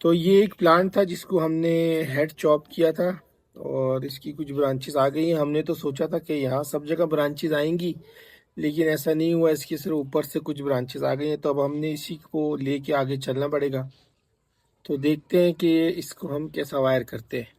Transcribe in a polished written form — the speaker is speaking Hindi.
तो ये एक प्लांट था जिसको हमने हेड चॉप किया था और इसकी कुछ ब्रांचेस आ गई हैं। हमने तो सोचा था कि यहाँ सब जगह ब्रांचेस आएंगी, लेकिन ऐसा नहीं हुआ। इसके सिर्फ ऊपर से कुछ ब्रांचेस आ गई हैं, तो अब हमने इसी को लेके आगे चलना पड़ेगा। तो देखते हैं कि इसको हम कैसा वायर करते हैं।